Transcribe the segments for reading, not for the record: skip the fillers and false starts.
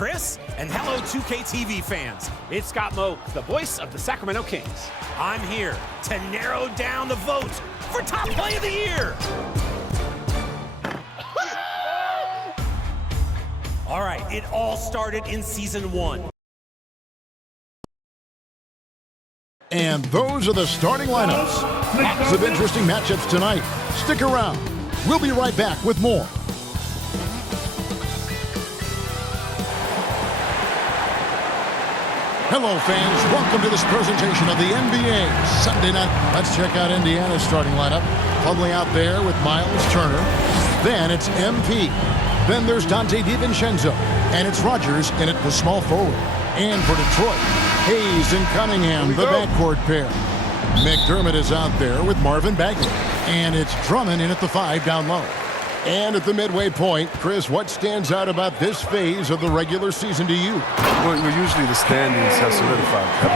Chris, and hello 2K TV fans. It's Scott Moe, the voice of the Sacramento Kings. I'm here to narrow down the vote for Top Play of the Year. All right, it all started in Season 1. And those are the starting lineups. Lots of interesting matchups tonight. Stick around. We'll be right back with more. Hello, fans. Welcome to this presentation of the NBA Sunday night. Let's check out Indiana's starting lineup. Plumlee out there with Miles Turner. Then it's MP. Then there's Dante DiVincenzo. And it's Rogers in at the small forward. And for Detroit, Hayes and Cunningham, the backcourt pair. McDermott is out there with Marvin Bagley. And it's Drummond in at the 5 down low. And at the midway point, Chris, what stands out about this phase of the regular season to you? Well, usually the standings have solidified. The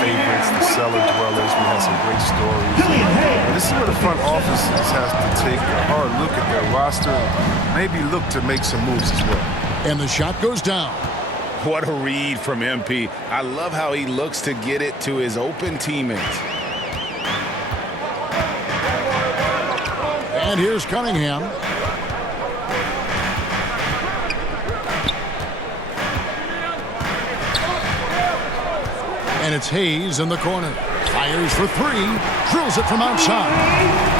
favorites, the cellar dwellers, we have some great stories. And this is where the front office has to take a hard look at their roster and maybe look to make some moves as well. And the shot goes down. What a read from MP. I love how he looks to get it to his open teammates. And here's Cunningham. And it's Hayes in the corner. Fires for 3. Drills it from outside.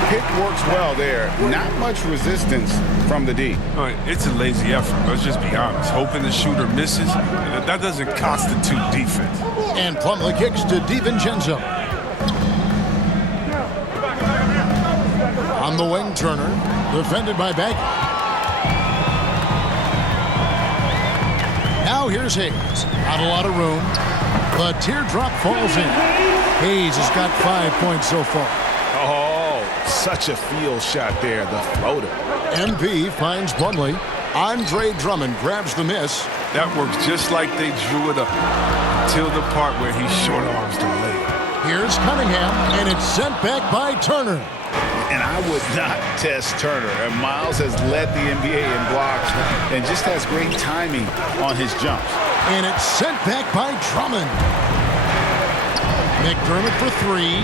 Pick works well there. Not much resistance from the D. All right, it's a lazy effort. Let's just be honest. Hoping the shooter misses, that doesn't constitute defense. And Plumlee kicks to DiVincenzo. On the wing, Turner. Defended by Bagley. Now here's Hayes. Not a lot of room. The teardrop falls in. Hayes has got 5 points so far. Oh, such a field shot there, the floater. MP finds Plumlee. Andre Drummond grabs the miss. That works just like they drew it up until the part where he short arms the layup. Here's Cunningham, and it's sent back by Turner. And I would not test Turner. And Miles has led the NBA in blocks and just has great timing on his jumps. And it's sent back by Drummond. McDermott for 3.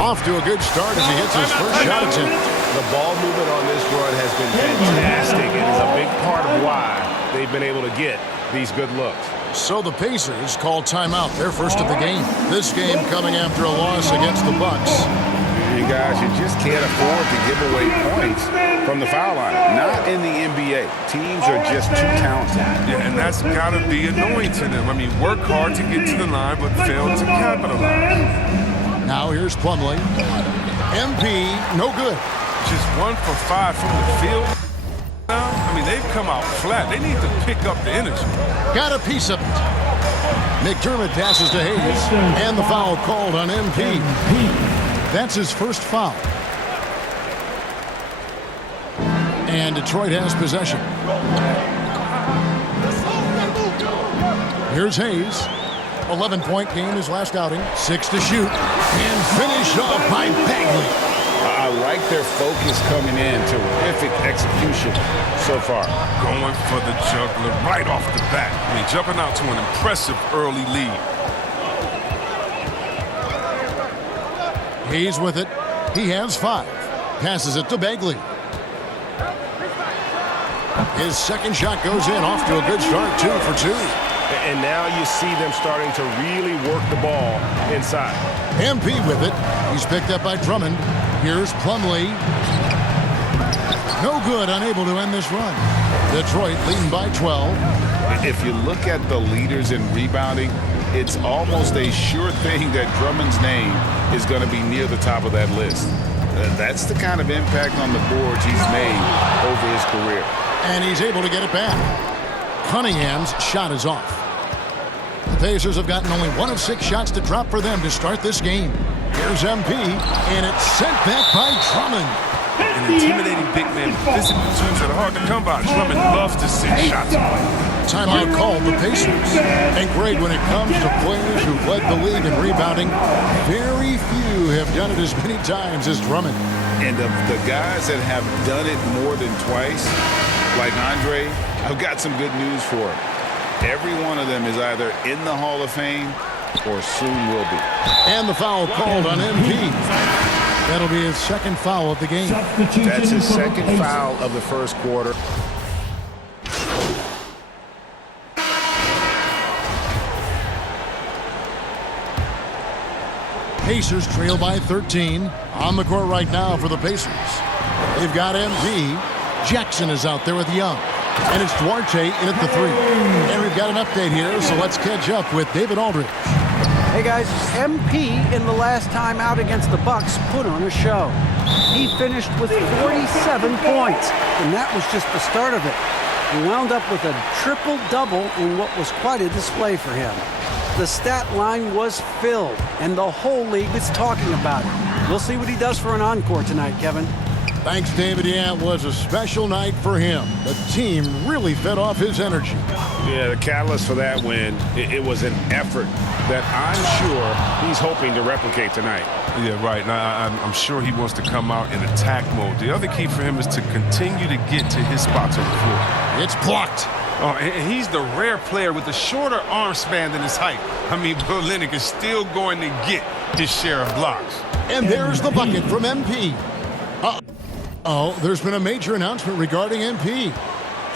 Off to a good start as he hits his first shot attempt. The ball movement on this run has been fantastic and is a big part of why they've been able to get these good looks. So the Pacers call timeout, their first of the game. This game coming after a loss against the Bucks. You guys, you just can't afford to give away points from the foul line. Not in the NBA. Teams are just too talented. Yeah, and that's got to be annoying to them. I mean, work hard to get to the line, but fail to capitalize. Now here's Plumlee. MP, no good. Just 1 for 5 from the field. I mean, they've come out flat. They need to pick up the energy. Got a piece of it. McDermott passes to Hayes, and the foul called on MP. That's his first foul. And Detroit has possession. Here's Hayes. 11-point game his last outing. 6 to shoot. And finished off by Bagley. I like their focus coming in. Terrific execution so far. Going for the juggler right off the bat. I mean, jumping out to an impressive early lead. Hayes with it. He has 5. Passes it to Bagley. His second shot goes in. Off to a good start. 2 for 2. And now you see them starting to really work the ball inside. MP with it. He's picked up by Drummond. Here's Plumlee. No good. Unable to end this run. Detroit leading by 12. If you look at the leaders in rebounding, it's almost a sure thing that Drummond's name is going to be near the top of that list. That's the kind of impact on the boards he's made over his career. And he's able to get it back. Cunningham's shot is off. The Pacers have gotten only 1 of 6 shots to drop for them to start this game. Here's MP, and it's sent back by Drummond. An intimidating big man with physical tools that are hard to come by. Drummond loves to send shots away. Timeout called the Pacers. And Greg, when it comes to players who've led the league in rebounding, very few have done it as many times as Drummond. And of the guys that have done it more than twice, like Andre, I've got some good news for him. Every one of them is either in the Hall of Fame or soon will be. And the foul called on MP. That'll be his second foul of the game. That's his second foul of the first quarter. Pacers trail by 13. On the court right now for the Pacers. They've got MP. Jackson is out there with Young. And it's Duarte in at the 3. And we've got an update here, so let's catch up with David Aldridge. Hey guys, MP in the last time out against the Bucks put on a show. He finished with 47 points, and that was just the start of it. He wound up with a triple-double in what was quite a display for him. The stat line was filled, and the whole league is talking about it. We'll see what he does for an encore tonight, Kevin. Thanks, David. Yeah, it was a special night for him. The team really fed off his energy. Yeah, the catalyst for that win, it was an effort that I'm sure he's hoping to replicate tonight. Yeah, right. Now, I'm sure he wants to come out in attack mode. The other key for him is to continue to get to his spots on the floor. It's blocked. Oh, and he's the rare player with a shorter arm span than his height. I mean, Bill Lennox is still going to get his share of blocks. And there's the bucket from MP. Oh, there's been a major announcement regarding MP.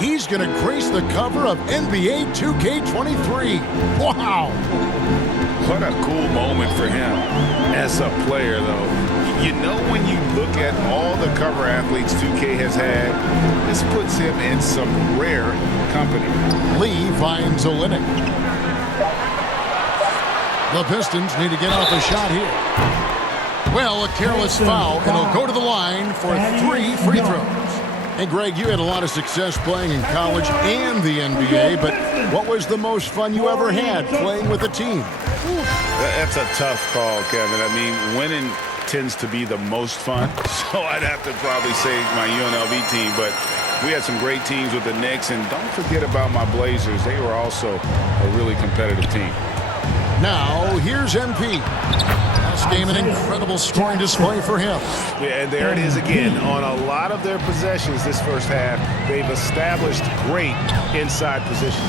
He's going to grace the cover of NBA 2K23. Wow. What a cool moment for him as a player, though. You know, when you look at all the cover athletes 2K has had, this puts him in some rare company. Lee finds Olynyk. The Pistons need to get off a shot here. Well, a careless foul, and he'll go to the line for 3 free throws. And Greg, you had a lot of success playing in college and the NBA, but what was the most fun you ever had playing with a team? That's a tough call, Kevin. I mean, winning tends to be the most fun, so I'd have to probably say my UNLV team, but we had some great teams with the Knicks, and don't forget about my Blazers. They were also a really competitive team. Now, here's MP. Last game, an incredible scoring display for him. Yeah, and there it is again. On a lot of their possessions this first half, they've established great inside position.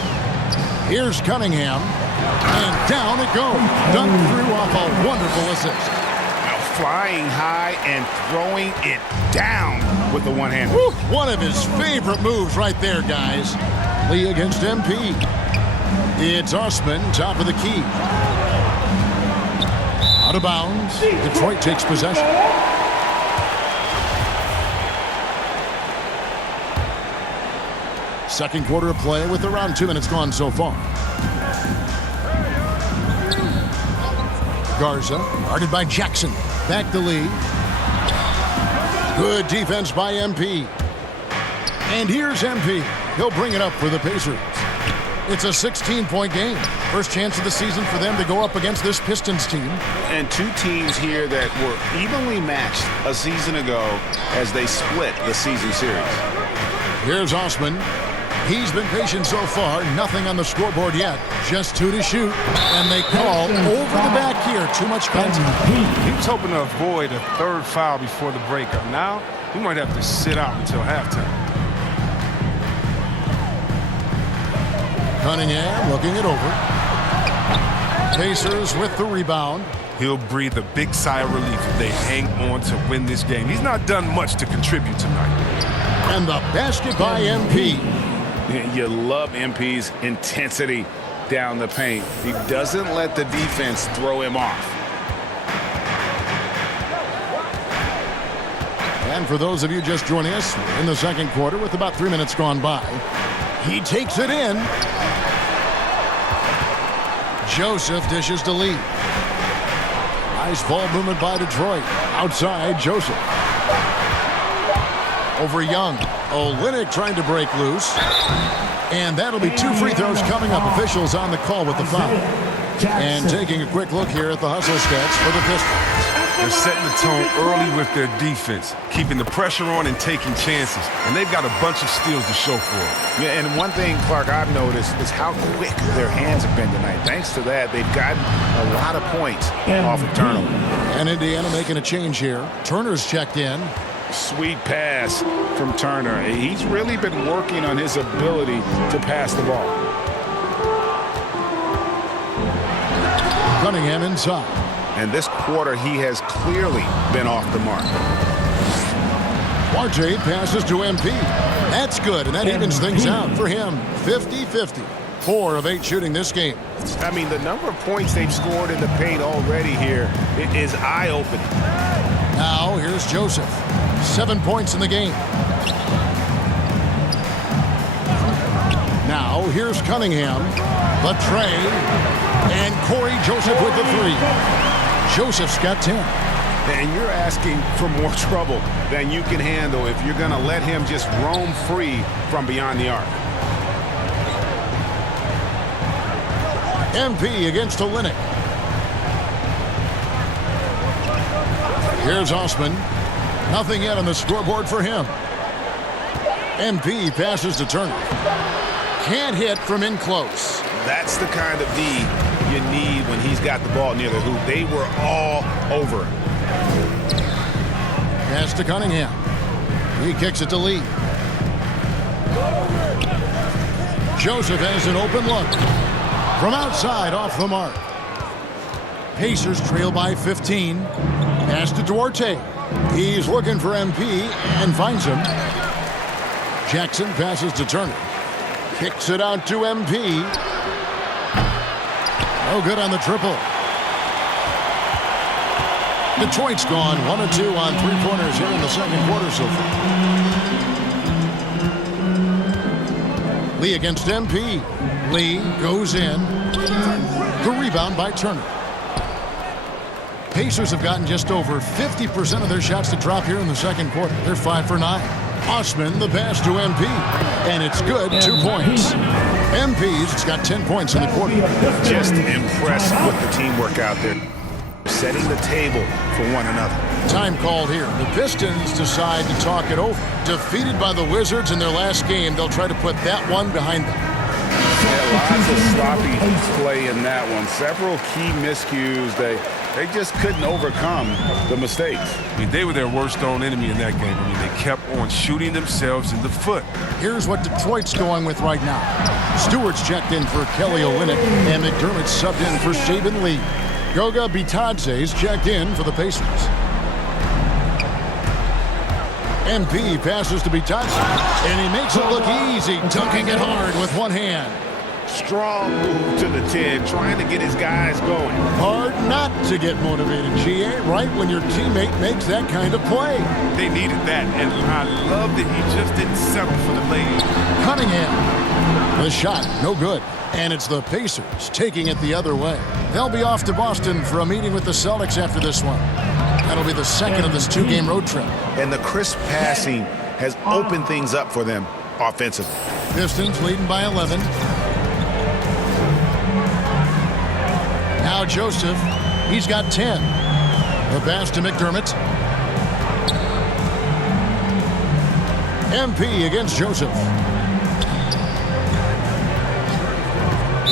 Here's Cunningham, and down it goes. Dunk through off a wonderful assist. Now flying high and throwing it down with the one-hander. One of his favorite moves right there, guys. Lee against MP. It's Osman, top of the key. Out of bounds. Detroit takes possession. Second quarter of play with around 2 minutes gone so far. Garza, guarded by Jackson. Back to Lee. Good defense by MP. And here's MP. He'll bring it up for the Pacers. It's a 16-point game. First chance of the season for them to go up against this Pistons team. And two teams here that were evenly matched a season ago as they split the season series. Here's Osman. He's been patient so far. Nothing on the scoreboard yet. Just 2 to shoot. And they call over the back here. Too much contact. He was hoping to avoid a third foul before the breakup. Now, he might have to sit out until halftime. Cunningham looking it over. Pacers with the rebound. He'll breathe a big sigh of relief if they hang on to win this game. He's not done much to contribute tonight. And the basket by MP. You love MP's intensity down the paint. He doesn't let the defense throw him off. And for those of you just joining us, in the second quarter with about 3 minutes gone by, he takes it in. Joseph dishes to Lee. Nice ball movement by Detroit. Outside, Joseph. Over Young. Olynyk trying to break loose. And that'll be 2 free throws coming up. Officials on the call with the foul. And taking a quick look here at the hustle sketch for the Pistons. They're setting the tone early with their defense, keeping the pressure on and taking chances. And they've got a bunch of steals to show for it. Yeah, and one thing, Clark, I've noticed is how quick their hands have been tonight. Thanks to that, they've gotten a lot of points off of turnover. And Indiana making a change here. Turner's checked in. Sweet pass from Turner. He's really been working on his ability to pass the ball. Cunningham inside. And this quarter, he has clearly been off the mark. Duarte passes to MP. That's good, and that evens things out for him. 50-50. 4 of 8 shooting this game. I mean, the number of points they've scored in the paint already here is eye-opening. Now, here's Joseph. 7 points in the game. Now, here's Cunningham. The tray. And Corey Joseph with the 3. Joseph's got 10. And you're asking for more trouble than you can handle if you're going to let him just roam free from beyond the arc. MP against Olynyk. Here's Osman. Nothing yet on the scoreboard for him. MP passes to Turner. Can't hit from in close. That's the kind of D you need when he's got the ball near the hoop. They were all over him. Pass to Cunningham. He kicks it to Lee. Joseph has an open look. From outside, off the mark. Pacers trail by 15. Pass to Duarte. He's looking for MP and finds him. Jackson passes to Turner. Kicks it out to MP. No good on the triple. Detroit's gone 1 of 2 on 3-pointers here in the second quarter so far. Lee against MP. Lee goes in. The rebound by Turner. Pacers have gotten just over 50% of their shots to drop here in the second quarter. They're 5 for 9. Osman, the pass to MP. And it's good, 2 points. MP's got 10 points in the quarter. Just impressed with the teamwork out there. Setting the table for one another. Time called here. The Pistons decide to talk it over. Defeated by the Wizards in their last game, they'll try to put that one behind them. Yeah, lots of sloppy play in that one. Several key miscues. They just couldn't overcome the mistakes. I mean, they were their worst own enemy in that game. I mean, they kept on shooting themselves in the foot. Here's what Detroit's going with right now. Stewart's checked in for Kelly Olynyk, and McDermott's subbed in for Saban Lee. Goga Bitadze's checked in for the Pacers. MP passes to Bitadze, and he makes it look easy, dunking it hard with one hand. Strong move to the 10, trying to get his guys going. Hard not to get motivated, GA, right when your teammate makes that kind of play. They needed that, and I love that he just didn't settle for the lady. Cunningham. The shot, no good. And it's the Pacers taking it the other way. They'll be off to Boston for a meeting with the Celtics after this one. That'll be the second of this 2-game road trip. And the crisp passing has opened things up for them offensively. Pistons leading by 11. Now Joseph, he's got 10. The pass to McDermott. MP against Joseph.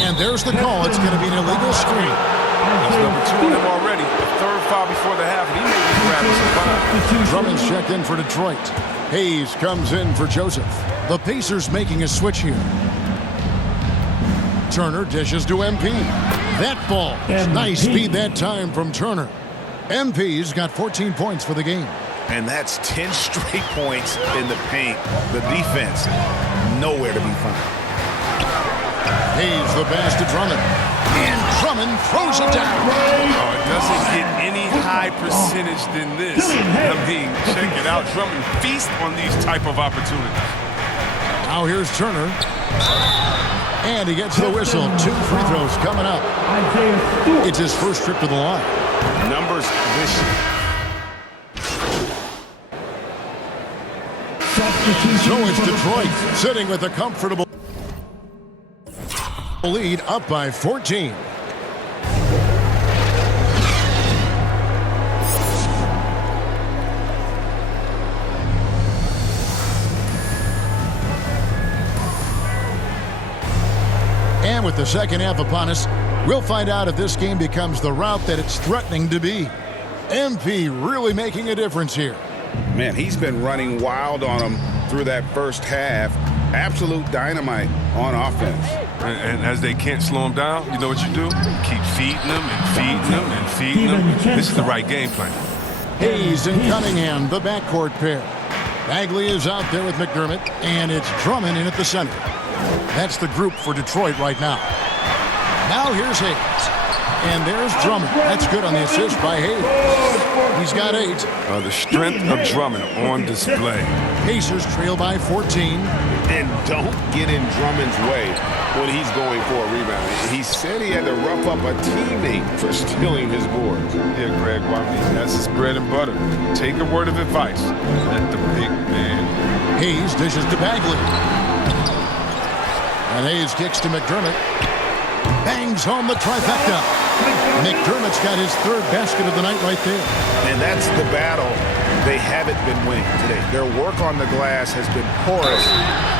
And there's the call. It's going to be an illegal screen. That's number 2 on him already. The third foul before the half, and he may be grabbing some foul. Drummond's checked in for Detroit. Hayes comes in for Joseph. The Pacers making a switch here. Turner dishes to MP. That ball. Nice speed that time from Turner. MP's got 14 points for the game. And that's 10 straight points in the paint. The defense, nowhere to be found. Hayes the pass to Drummond. And Drummond throws it down. Oh, it doesn't get any high percentage than this. I mean, check it out. Drummond feast on these type of opportunities. Now here's Turner. And he gets the whistle. 2 free throws coming up. It's his first trip to the line. Numbers vicious. So it's Detroit sitting with a comfortable lead, up by 14. And with the second half upon us, we'll find out if this game becomes the route that it's threatening to be. MP really making a difference here. Man, he's been running wild on them through that first half. Absolute dynamite on offense. And as they can't slow him down, you know what you do? Keep feeding them and feeding them and feeding them. This is the right game plan. Hayes and Cunningham, the backcourt pair. Bagley is out there with McDermott, and it's Drummond in at the center. That's the group for Detroit right now. Now here's Hayes. And there's Drummond. That's good on the assist by Hayes. He's got 8. The strength of Drummond on display. Pacers trail by 14. And don't get in Drummond's way when he's going for a rebound. He said he had to rough up a teammate for stealing his boards. Yeah, Greg, well, I mean, that's his bread and butter. Take a word of advice. Let the big man. Hayes dishes to Bagley. And Hayes kicks to McDermott. Bangs home the trifecta. McDermott's got his 3rd basket of the night right there. And that's the battle they haven't been winning today. Their work on the glass has been porous,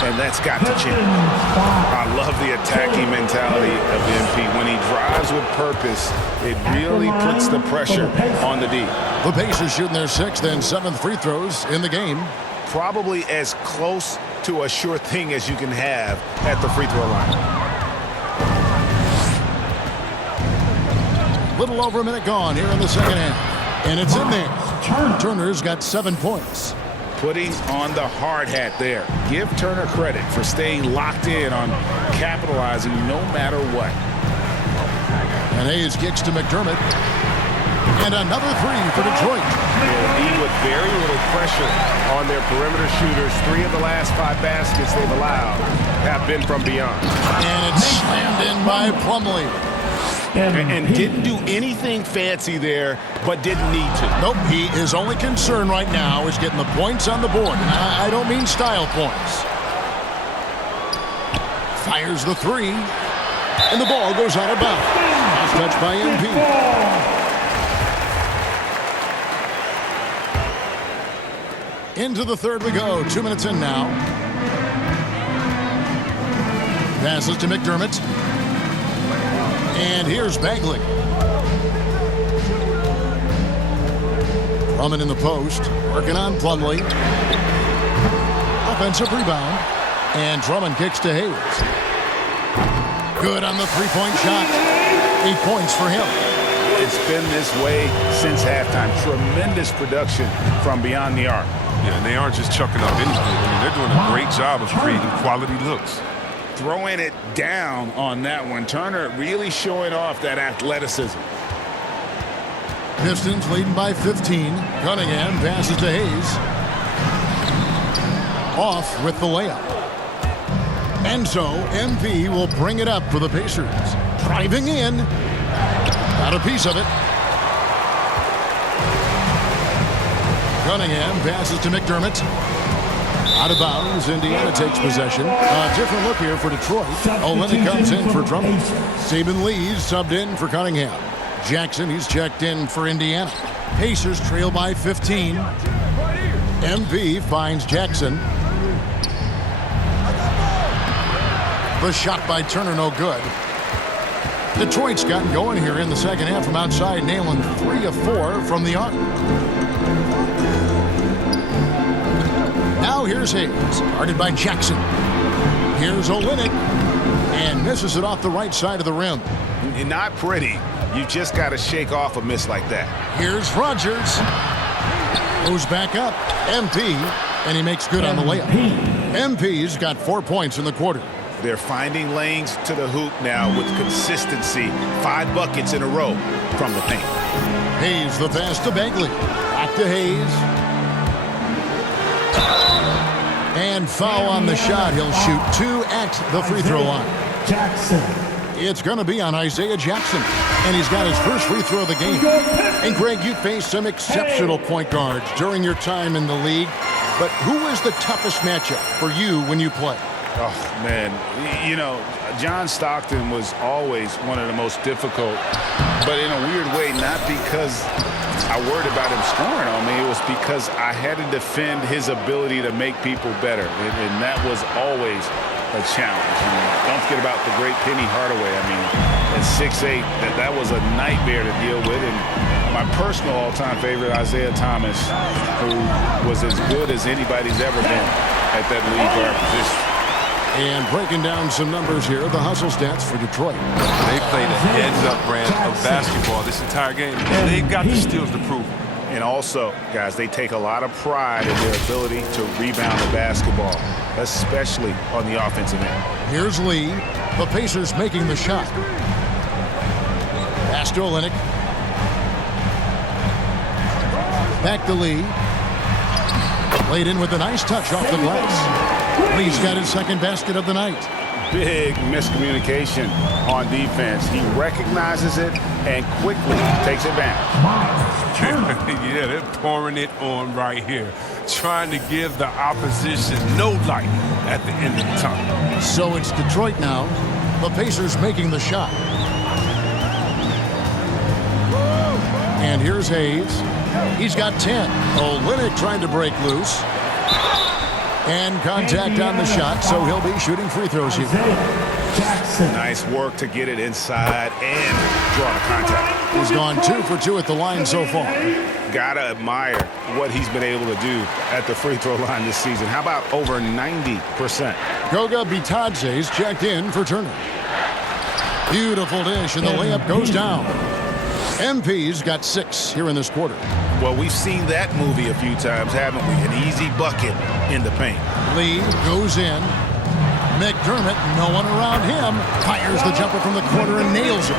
and that's got to change. I love the attacking mentality of MP. When he drives with purpose, it really puts the pressure on the D. The Pacers shooting their 6th and 7th free throws in the game. Probably as close to a sure thing as you can have at the free throw line. Little over a minute gone here in the second half. And it's in there. Turner's got 7 points. Putting on the hard hat there. Give Turner credit for staying locked in on capitalizing no matter what. And Hayes kicks to McDermott. And another 3 for Detroit. Indeed, with very little pressure on their perimeter shooters, 3 of the last 5 baskets they've allowed have been from beyond. And it's slammed in by Plumlee. And didn't do anything fancy there, but didn't need to. Nope, his only concern right now is getting the points on the board. And I don't mean style points. Fires the 3. And the ball goes out of bounds. Last touch by MP. Into the 3rd we go. 2 minutes in now. Passes to McDermott. And here's Bagley. Drummond in the post. Working on Plumlee. Offensive rebound. And Drummond kicks to Hayes. Good on the 3-point shot. 8 points for him. It's been this way since halftime. Tremendous production from beyond the arc. Yeah, and they aren't just chucking up anything. I mean, they're doing a great job of creating quality looks. Throwing it down on that one. Turner really showing off that athleticism. Pistons leading by 15. Cunningham passes to Hayes. Off with the layup. And so MP will bring it up for the Pacers. Driving in. Got a piece of it. Cunningham passes to McDermott. Out of bounds, Indiana takes possession. A different look here for Detroit. Olynyk comes in for Drummond. Saban Lee's subbed in for Cunningham. Jackson, he's checked in for Indiana. Pacers trail by 15. MP finds Jackson. The shot by Turner, no good. Detroit's gotten going here in the second half from outside, nailing 3 of 4 from the arc. Now here's Hayes, guarded by Jackson. Here's Olynyk, and misses it off the right side of the rim. Not pretty. You just got to shake off a miss like that. Here's Rogers. Goes back up. MP, and he makes good on the layup. MP's got 4 points in the quarter. They're finding lanes to the hoop now with consistency. 5 buckets in a row from the paint. Hayes the pass to Bagley. Back to Hayes. And foul on the shot. He'll shoot 2 at the free throw line. Jackson. It's going to be on Isaiah Jackson. And he's got his first free throw of the game. And Greg, you faced some exceptional point guards during your time in the league. But who is the toughest matchup for you when you play? Oh, man. You know, John Stockton was always one of the most difficult, but in a weird way, not because I worried about him scoring on me. It was because I had to defend his ability to make people better, and that was always a challenge. And don't forget about the great Penny Hardaway. I mean, at 6'8", that was a nightmare to deal with. And my personal all-time favorite, Isaiah Thomas, who was as good as anybody's ever been at that lead guard position. And breaking down some numbers here, the hustle stats for Detroit. They played a heads-up brand of basketball this entire game. They've got the steals to prove it. And also, guys, they take a lot of pride in their ability to rebound the basketball, especially on the offensive end. Here's Lee. The Pacers making the shot. Pass to Olynyk. Back to Lee. Laid in with a nice touch off the glass. Lee's got his second basket of the night. Big miscommunication on defense. He recognizes it and quickly takes advantage. Yeah, they're pouring it on right here, trying to give the opposition no light at the end of the tunnel. So it's Detroit now. The Pacers making the shot. And here's Hayes. He's got 10. Olynyk trying to break loose. And contact on the shot, so he'll be shooting free throws here. Nice work to get it inside and draw the contact. He's gone 2 for 2 at the line so far. Gotta admire what he's been able to do at the free throw line this season. How about over 90%? Goga Bitadze's checked in for Turner. Beautiful dish, and the layup goes down. MP's got 6 here in this quarter. Well, we've seen that movie a few times, haven't we? An easy bucket in the paint. Lee goes in. McDermott, no one around him, fires the jumper from the corner and nails it.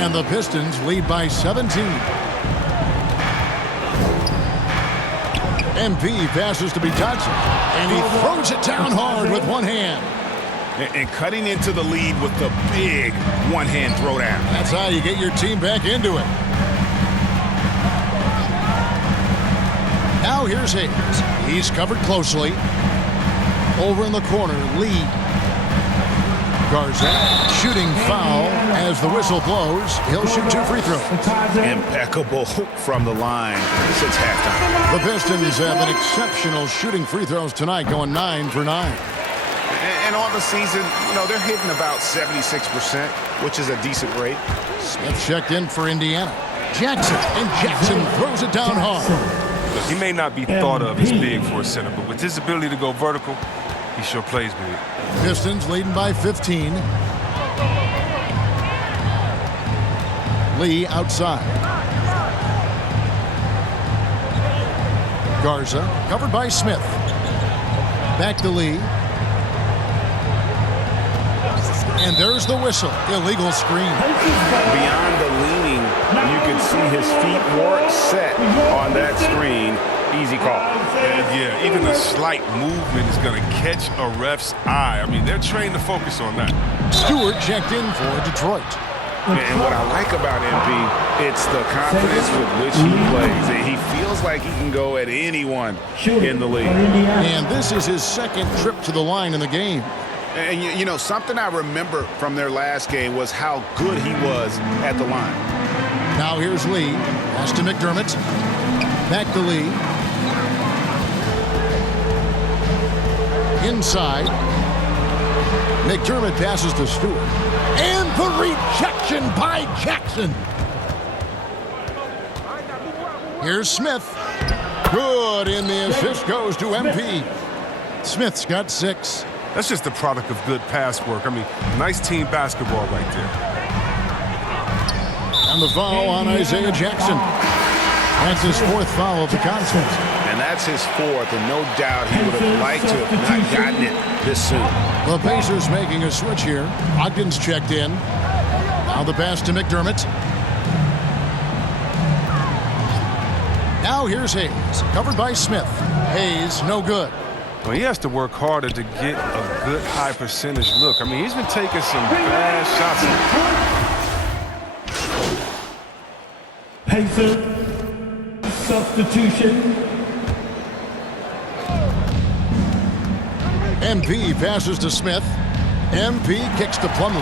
And the Pistons lead by 17. MP passes to Bitadze, and he throws it down hard with one hand. And cutting into the lead with the big one-hand throwdown. That's how you get your team back into it. Now here's Hayes. He's covered closely. Over in the corner, Lee. Garza shooting foul as the whistle blows. He'll shoot 2 free throws. Impeccable from the line since halftime. The Pistons have been exceptional shooting free throws tonight, going 9 for 9. And on the season, you know, they're hitting about 76%, which is a decent rate. Smith checked in for Indiana. Jackson, and Jackson throws it down hard. Look, he may not be thought of as big for a center, but with his ability to go vertical, he sure plays big. Pistons leading by 15. Lee outside. Garza covered by Smith. Back to Lee. And there's the whistle. Illegal screen. Beyond the leaning, you can see his feet weren't set on that screen. Easy call. Yeah, even a slight movement is going to catch a ref's eye. I mean, they're trained to focus on that. Stewart checked in for Detroit. And what I like about MP, it's the confidence with which he plays. He feels like he can go at anyone in the league. And this is his second trip to the line in the game. And, you know, something I remember from their last game was how good he was at the line. Now here's Lee. Pass to McDermott. Back to Lee. Inside. McDermott passes to Stewart. And the rejection by Jackson. Here's Smith. Good, and the assist goes to MP. Smith's got 6. That's just the product of good pass work. I mean, nice team basketball right there. And the foul on Isaiah Jackson. That's his 4th foul of the contest. And that's his 4th, and no doubt he would have liked to have not gotten it this soon. The Pacers making a switch here. Ogden's checked in. Now the pass to McDermott. Now here's Hayes, covered by Smith. Hayes, no good. Well, he has to work harder to get a good high percentage look. I mean, he's been taking some bad shots. Pacer substitution. MP passes to Smith. MP kicks to Plumlee.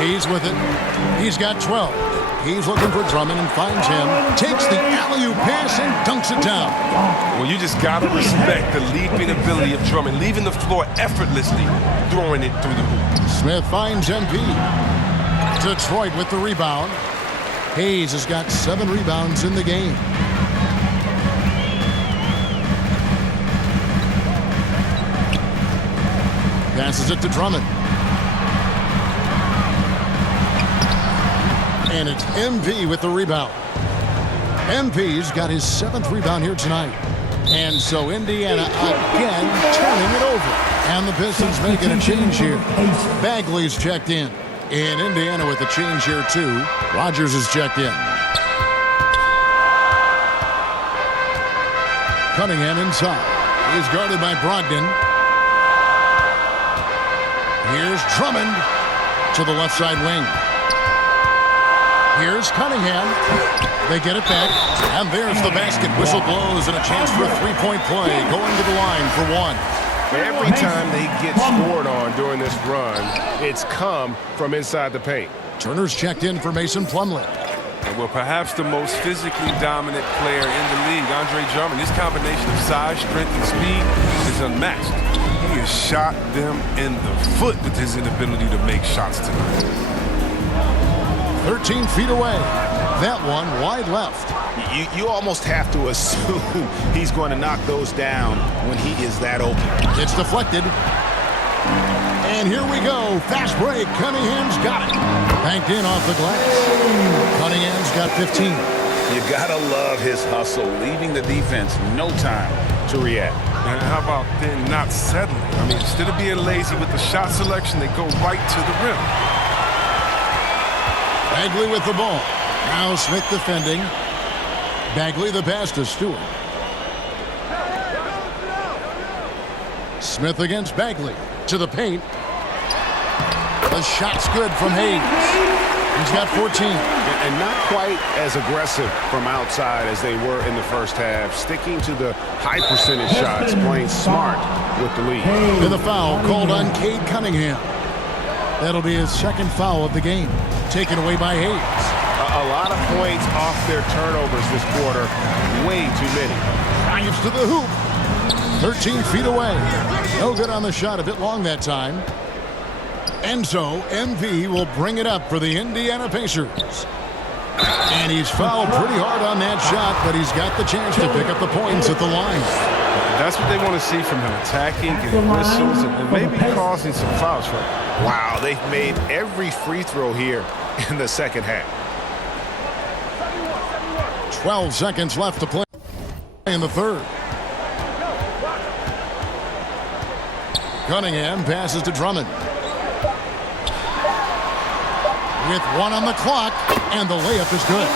He's with it. He's got 12. He's looking for Drummond and finds him. Takes the alley-oop pass and dunks it down. Well, you just got to respect the leaping ability of Drummond, leaving the floor effortlessly, throwing it through the hoop. Smith finds MP. Detroit with the rebound. Hayes has got 7 rebounds in the game. Passes it to Drummond. And it's MP with the rebound. MP's got his 7th rebound here tonight. And so Indiana again turning it over. And the Pistons making a change here. Bagley's checked in. And Indiana with a change here too. Rogers is checked in. Cunningham inside. He's guarded by Brogdon. Here's Drummond to the left side wing. Here's Cunningham. They get it back. And there's the basket. Whistle blows and a chance for a three-point play. Going to the line for one. Every time they get scored on during this run, it's come from inside the paint. Turner's checked in for Mason Plumlee. Well, perhaps the most physically dominant player in the league, Andre Drummond. His combination of size, strength, and speed is unmatched. He has shot them in the foot with his inability to make shots tonight. 13 feet away. That one wide left. You almost have to assume he's going to knock those down when he is that open. It's deflected. And here we go. Fast break. Cunningham's got it. Banked in off the glass. Cunningham's got 15. You got to love his hustle, leaving the defense no time to react. And how about then not settling? I mean, instead of being lazy with the shot selection, they go right to the rim. Bagley with the ball. Now Smith defending. Bagley the pass to Stewart. Smith against Bagley. To the paint. The shot's good from Hayes. He's got 14. And not quite as aggressive from outside as they were in the first half. Sticking to the high percentage shots. Playing smart with the lead. And the foul called on Cade Cunningham. That'll be his 2nd foul of the game. Taken away by Hayes. A lot of points off their turnovers this quarter. Way too many. Drives to the hoop. 13 feet away. No good on the shot. A bit long that time. And so MV will bring it up for the Indiana Pacers. And he's fouled pretty hard on that shot, but he's got the chance to pick up the points at the line. That's what they want to see from him. Attacking, getting whistles, and maybe causing some fouls for him. Wow, they've made every free throw here in the second half. 12 seconds left to play in the third. Cunningham passes to Drummond. With 1 on the clock, and the layup is good.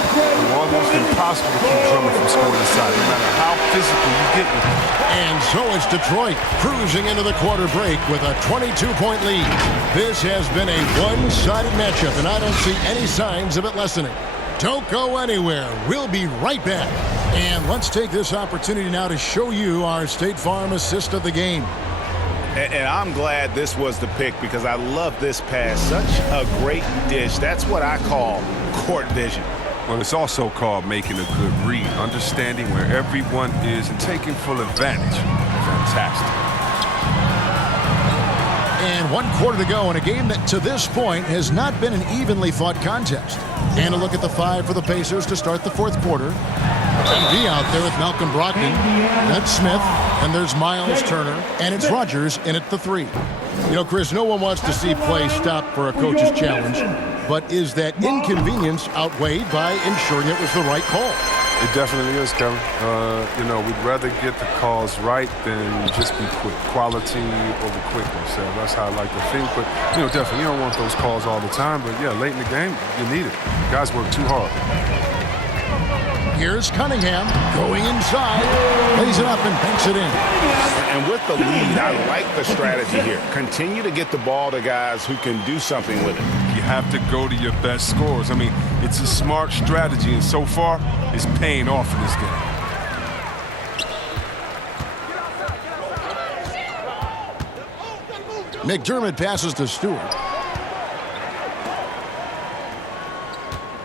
Almost impossible to keep Drummond from scoring inside, no matter how physical you get with him. And so it's Detroit cruising into the quarter break with a 22-point lead. This has been a one-sided matchup, and I don't see any signs of it lessening. Don't go anywhere. We'll be right back. And let's take this opportunity now to show you our State Farm assist of the game. And I'm glad this was the pick because I love this pass. Such a great dish. That's what I call court vision. Well, it's also called making a good read, understanding where everyone is and taking full advantage. Fantastic. And 1 quarter to go in a game that to this point has not been an evenly fought contest. And a look at the 5 for the Pacers to start the 4th quarter. MD out there with Malcolm Brogdon. That's Smith. And there's Miles Turner. And it's Rogers in at the 3. You know, Chris, no one wants to see play stop for a coach's challenge. But is that inconvenience outweighed by ensuring it was the right call? It definitely is, Kevin. You know, we'd rather get the calls right than just be quick. Quality over quickness. So that's how I like to think. But, you know, definitely, you don't want those calls all the time. But, yeah, late in the game, you need it. Guys work too hard. Here's Cunningham going inside. Lays it up and banks it in. And with the lead, I like the strategy here. Continue to get the ball to guys who can do something with it. You have to go to your best scorers. I mean, it's a smart strategy, and so far, it's paying off in this game. McDermott passes to Stewart.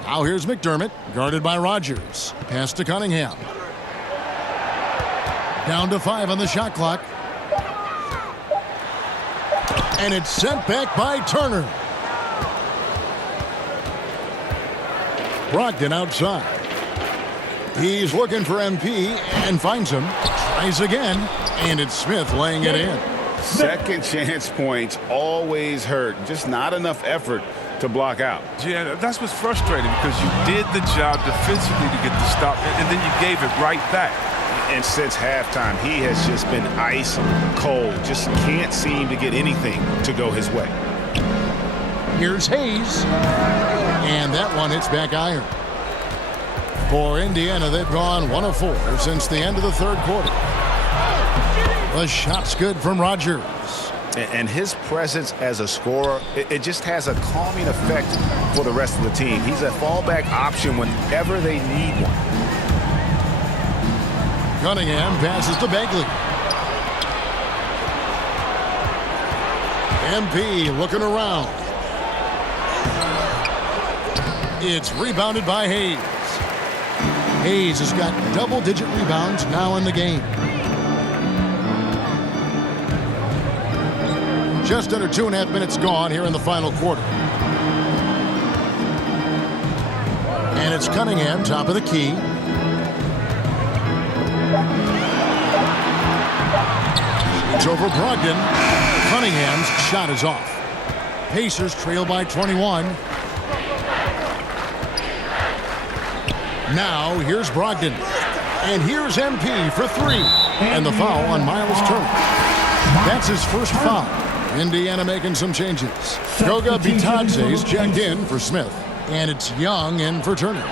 Now here's McDermott, guarded by Rogers. Pass to Cunningham. Down to 5 on the shot clock. And it's sent back by Turner. Brogdon outside. He's looking for MP and finds him. Tries again, and it's Smith laying it in. Second chance points always hurt. Just not enough effort to block out. Yeah, that's what's frustrating because you did the job defensively to get the stop, and then you gave it right back. And since halftime, he has just been ice cold. Just can't seem to get anything to go his way. Here's Hayes. And that one hits back iron. For Indiana, they've gone 1 of 4 since the end of the third quarter. The shot's good from Rogers. And his presence as a scorer, it just has a calming effect for the rest of the team. He's a fallback option whenever they need one. Cunningham passes to Bagley. MP looking around. It's rebounded by Hayes. Hayes has got double-digit rebounds now in the game. Just under 2.5 minutes gone here in the final quarter. And it's Cunningham, top of the key. It's over Brogdon. Cunningham's shot is off. Pacers trail by 21. Now here's Brogdon. And here's MP for 3. And the foul on Miles Turner. That's his first foul. Indiana making some changes. Koua Bitadze's checked in for Smith. And it's Young in for Turner.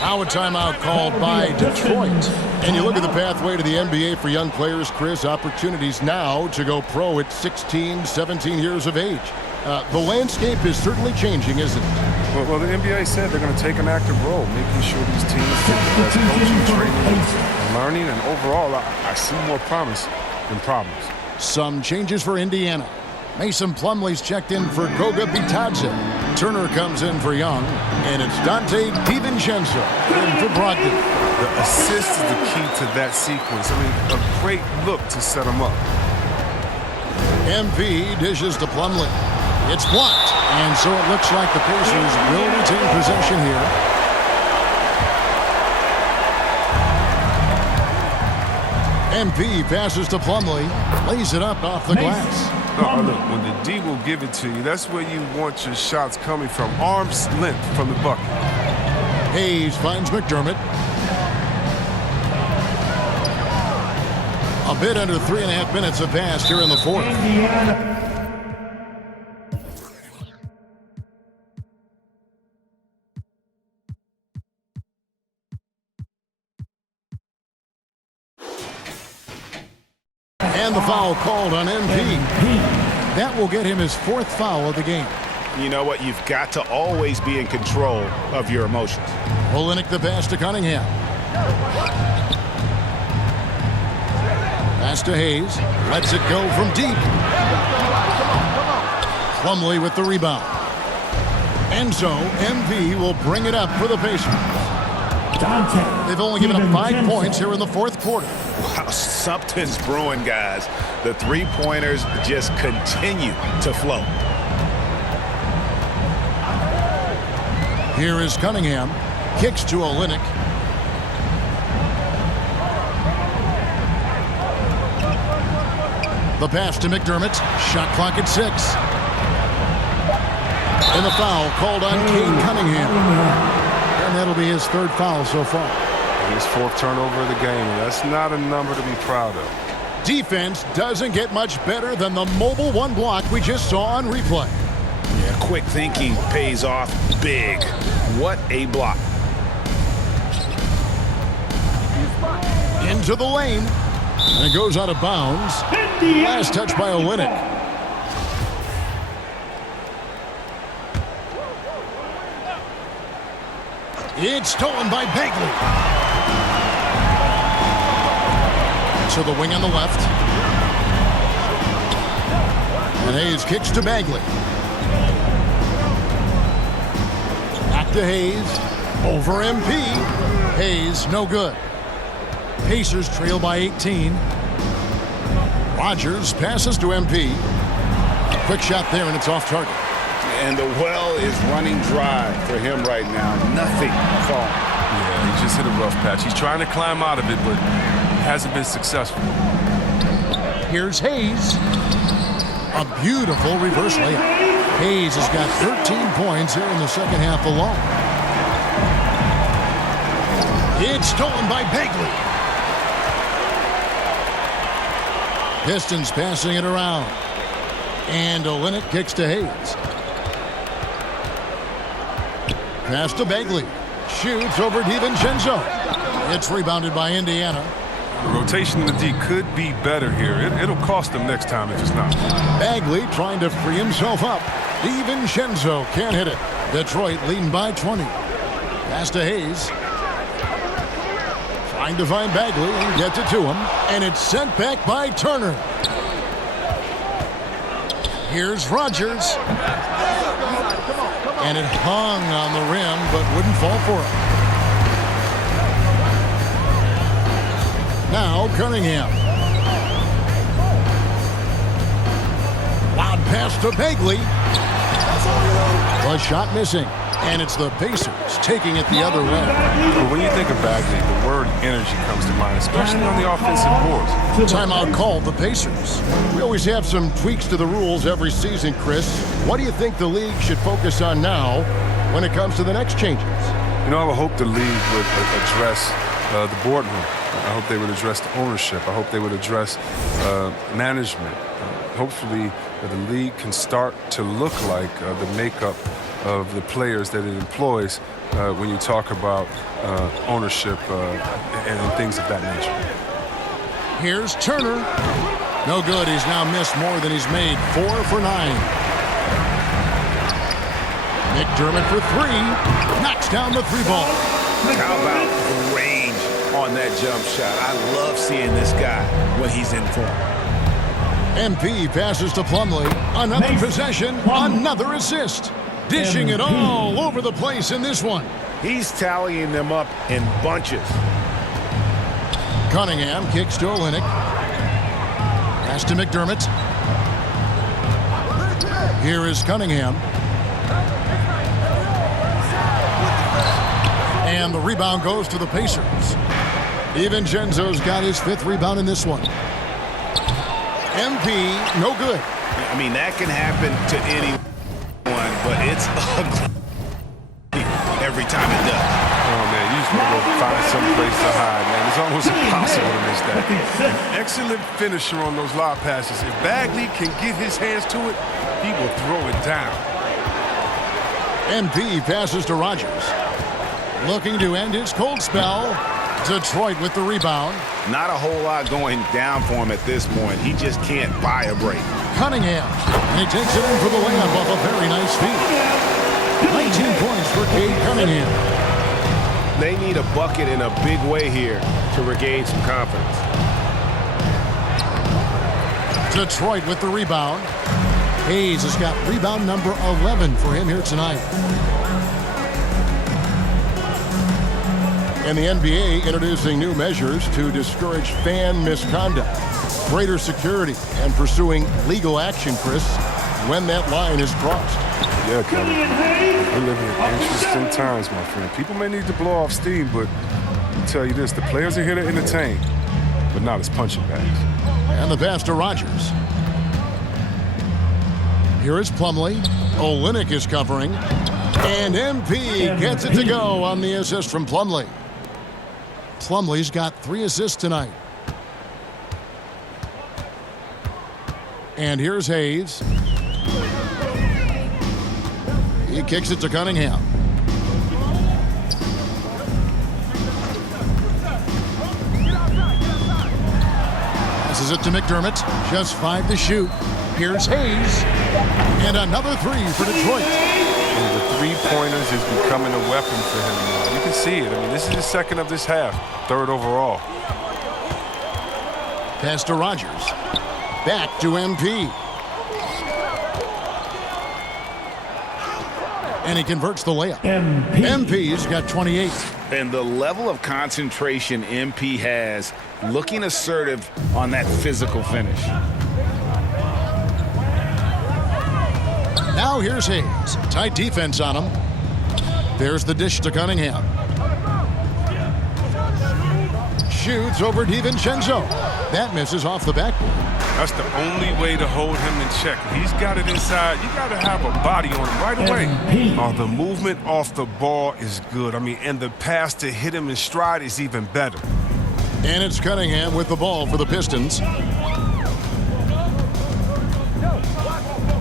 Now a timeout called by Detroit. And you look at the pathway to the NBA for young players, Chris, opportunities now to go pro at 16, 17 years of age. The landscape is certainly changing, isn't it? Well, the NBA said they're going to take an active role, making sure these teams get the best coaching, training, and learning. And overall, I see more promise than problems. Some changes for Indiana. Mason Plumlee's checked in for Koua Bitadze. Turner comes in for Young. And it's Dante DiVincenzo in for Brogdon. The assist is the key to that sequence. I mean, a great look to set them up. MP dishes to Plumlee. It's blocked. And so it looks like the Pacers will retain possession here. MP passes to Plumlee. Lays it up off the glass. No, look, when the D will give it to you, that's where you want your shots coming from. Arm's length from the bucket. Hayes finds McDermott. A bit under 3.5 minutes have passed here in the fourth. And the foul called on MP. That will get him his 4th foul of the game. You know what? You've got to always be in control of your emotions. Olenek the pass to Cunningham. Pass to Hayes. Lets it go from deep. Plumlee with the rebound. And so MP will bring it up for the Pacers. They've only given up 5 points here in the fourth quarter. Wow, something's brewing, guys. The three-pointers just continue to flow. Here is Cunningham. Kicks to Olenek. The pass to McDermott. Shot clock at 6. And the foul called on Cade Cunningham. And that'll be his 3rd foul so far. His 4th turnover of the game, and that's not a number to be proud of. Defense doesn't get much better than the mobile 1 block we just saw on replay. Yeah, quick thinking pays off big. What a block. Into the lane. And it goes out of bounds. Last touch by Olenek. It's stolen by Bagley. To the wing on the left. And Hayes kicks to Bagley. Back to Hayes. Over MP. Hayes, no good. Pacers trail by 18. Rogers passes to MP. Quick shot there, and it's off target. And the well is running dry for him right now. Nothing falling. Yeah, He just hit a rough patch. He's trying to climb out of it, but he hasn't been successful. Here's Hayes. A beautiful reverse layup. Hayes has got 13 points here in the second half alone. It's stolen by Bagley. Pistons passing it around. And Olynyk kicks to Hayes. Pass to Bagley. Shoots over DiVincenzo. It's rebounded by Indiana. The rotation in the D could be better here. It'll cost them next time if it's not. Bagley trying to free himself up. DiVincenzo can't hit it. Detroit leading by 20. Pass to Hayes. Trying to find Bagley and gets it to him. And it's sent back by Turner. Here's Rogers. And it hung on the rim but wouldn't fall for it. Now Cunningham. Loud pass to Bagley. The shot missing. And it's the Pacers taking it the other way. But when you think of Bagley, the word energy comes to mind, especially on the offensive boards. Timeout called the Pacers. We always have some tweaks to the rules every season, Chris. What do you think the league should focus on now when it comes to the next changes? You know, I would hope the league would address the boardroom. I hope they would address the ownership. I hope they would address management. Hopefully, the league can start to look like the makeup of the players that it employs when you talk about ownership and things of that nature. Here's Turner. No good. He's now missed more than he's made. 4 for 9. McDermott for 3. Knocks down the 3-ball. How about the range on that jump shot? I love seeing this guy when he's in form. MP passes to Plumlee. Another possession, another assist. Dishing it all over the place in this one. He's tallying them up in bunches. Cunningham kicks to Olynyk. Pass to McDermott. Here is Cunningham. And the rebound goes to the Pacers. DiVincenzo's got his 5th rebound in this one. MP, no good. I mean, that can happen to anyone, but it's ugly every time it does. Oh, man, you just want to go find some place to hide, man. It's almost impossible to miss that. An excellent finisher on those lob passes. If Bagley can get his hands to it, he will throw it down. MP passes to Rogers. Looking to end his cold spell. Detroit with the rebound. Not a whole lot going down for him at this point. He just can't buy a break. Cunningham. And he takes it in for the layup off a very nice feed. 19 points for Cade Cunningham. They need a bucket in a big way here to regain some confidence. Detroit with the rebound. Hayes has got rebound number 11 for him here tonight. And the NBA introducing new measures to discourage fan misconduct, greater security, and pursuing legal action, Chris, when that line is crossed. Yeah, Kevin. We're living in interesting times, my friend. People may need to blow off steam, but I'll tell you this, the players are here to entertain, but not as punching bags. And the pass to Rogers. Here is Plumlee. Olynyk is covering. And MP gets it to go on the assist from Plumlee. Plumlee's got 3 assists tonight. And here's Hayes. He kicks it to Cunningham. Passes it to McDermott. Just 5 to shoot. Here's Hayes. And another 3 for Detroit. And the three-pointers is becoming a weapon for him now. You can see it. I mean, this is the second of this half. 3rd overall. Pass to Rogers. Back to MP. And he converts the layup. MP's got 28. And the level of concentration MP has, looking assertive on that physical finish. Now here's Hayes. Tight defense on him. There's the dish to Cunningham. shoots over DiVincenzo. That misses off the backboard. That's the only way to hold him in check. He's got it inside. You got to have a body on him right away. The movement off the ball is good. I mean, and the pass to hit him in stride is even better. And it's Cunningham with the ball for the Pistons.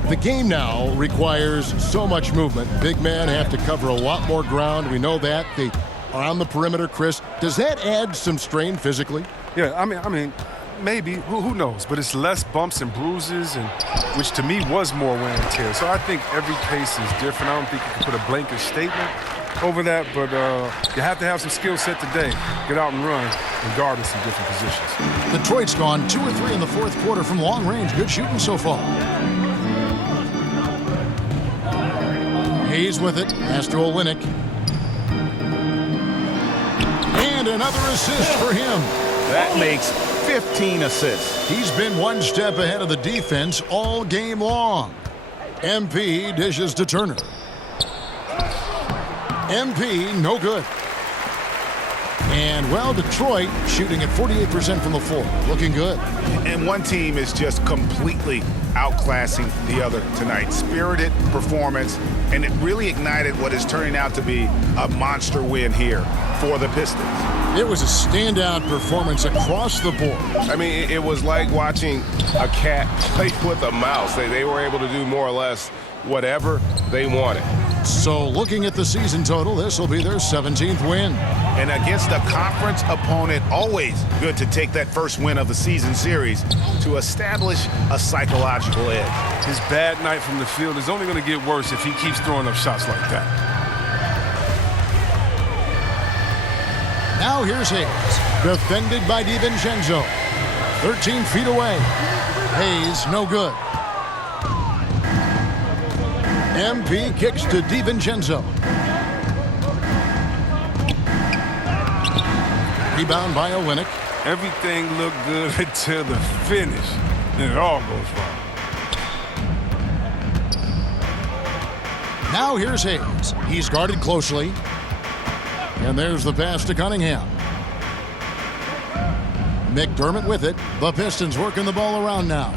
The game now requires so much movement. Big men have to cover a lot more ground. We know that. They are on the perimeter. Chris, does that add some strain physically? Yeah, I mean, maybe. Who knows? But it's less bumps and bruises, and which to me was more wear and tear. So I think every case is different. I don't think you can put a blanket statement over that, but you have to have some skill set today. Get out and run and guard in some different positions. Detroit's gone 2 or 3 in the fourth quarter from long range. Good shooting so far. Hayes with it. Pass to Olynyk. And another assist for him. That makes 15 assists. He's been one step ahead of the defense all game long. MP dishes to Turner. MP, no good. And, well, Detroit shooting at 48% from the floor. Looking good. And one team is just completely outclassing the other tonight. Spirited performance, and it really ignited what is turning out to be a monster win here for the Pistons. It was a standout performance across the board. I mean, it was like watching a cat play with a mouse. They were able to do more or less whatever they wanted. So looking at the season total, this will be their 17th win. And against a conference opponent, always good to take that first win of the season series to establish a psychological edge. His bad night from the field is only going to get worse if he keeps throwing up shots like that. Now here's Hayes, defended by DiVincenzo. 13 feet away. Hayes, no good. MP kicks to DiVincenzo. Rebound by Olynyk. Everything looked good until the finish, and it all goes wrong. Now here's Hayes. He's guarded closely. And there's the pass to Cunningham. McDermott with it. The Pistons working the ball around now.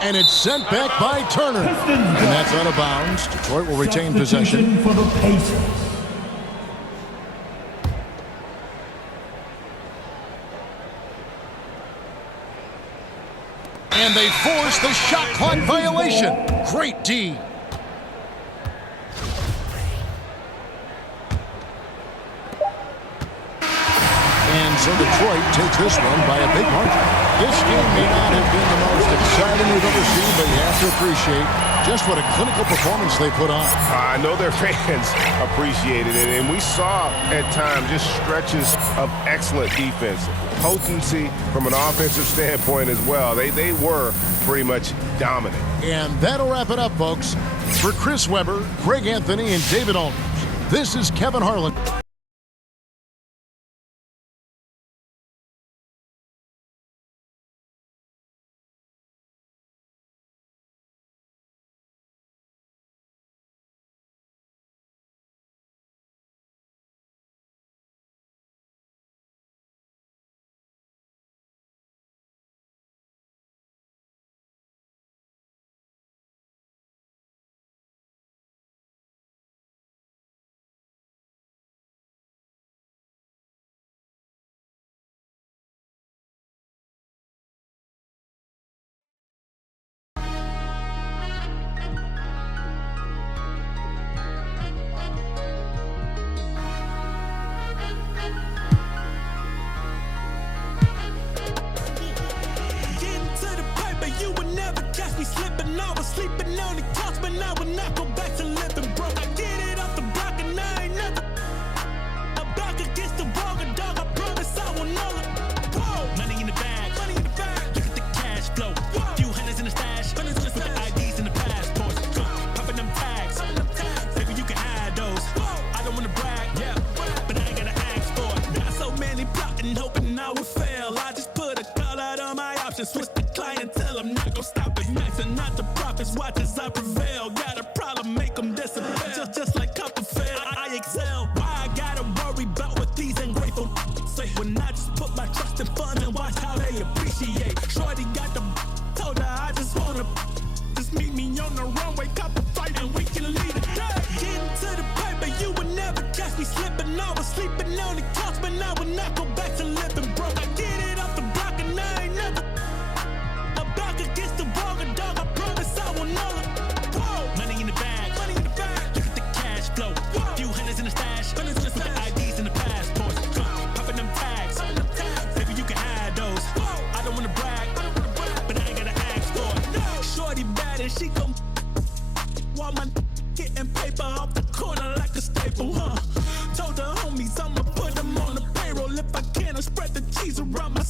And it's sent back by Turner. And that's out of bounds. Detroit will retain possession. For the Pacers. And they force the shot clock violation. Great D. And so Detroit takes this one by a big margin. This game may not have been the most exciting we've ever seen, but you have to appreciate just what a clinical performance they put on. I know their fans appreciated it, and we saw at times just stretches of excellent defense. Potency from an offensive standpoint as well. They were pretty much dominant. And that'll wrap it up, folks. For Chris Webber, Greg Anthony, and David Aldridge, this is Kevin Harlan. Sleeping on the couch, but I would not go back to living broke. I get it off the block and I ain't never back against the wall, dog. I promise I will never. Whoa. Money in the bag, look at the cash flow. Few hundreds in the stash, with the IDs and the passports. Popping them tags, baby, you can hide those. I don't wanna brag, yeah, but I ain't gotta ask for it. Got so many plotting, hoping I would fail. I just put a call out on my options, switch the clientele. I'm not gonna stop it, maxing not the profits. Watch as I prevail. Got a problem, make them disappear. Just like Copperfield, I excel. Why I gotta worry all they appreciate. Shorty got the told her I just wanna just meet me on the runway, cop a fight and we can lead it. Getting to the paper, you would never catch me slipping. I was sleeping on the couch, but I would not go back to living broke. I get it off the block and I ain't never back against the wall, dog. I promise I will never. Money in the bag, money in the bag. Look at the cash flow. Few hundreds in the stash, with the IDs and the passports. Popping them tags, baby you can hide those. I don't wanna brag, but I ain't gotta ask for it. Shorty bad and she gon' while my getting paper off the corner like a staple, huh? Told the homies I'ma put them on the payroll if I can. I spread the cheese around my